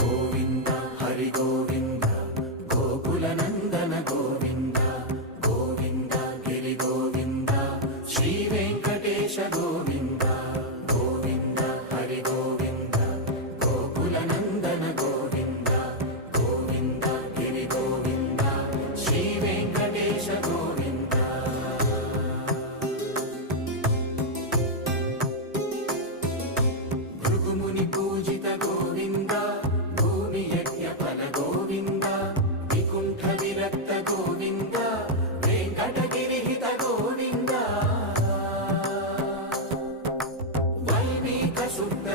గోవింద హరి గోవింద గోకుల నందన గోవింద గోవింద గిరి గోవింద శ్రీ వెంకటేశ గోవింద గోవింద హరి గోవింద గోకుల నందన గోవింద గోవింద గిరి గోవింద శ్రీ వెంకటేశ గోవింద. భృగుముని పూజిత గోవింద భూమి యజ్ఞ ఫల గోవింద వికుంఠ విరక్త గోవింద వెంకటగిరిహిత గోవింద వైదిక శుద్ధ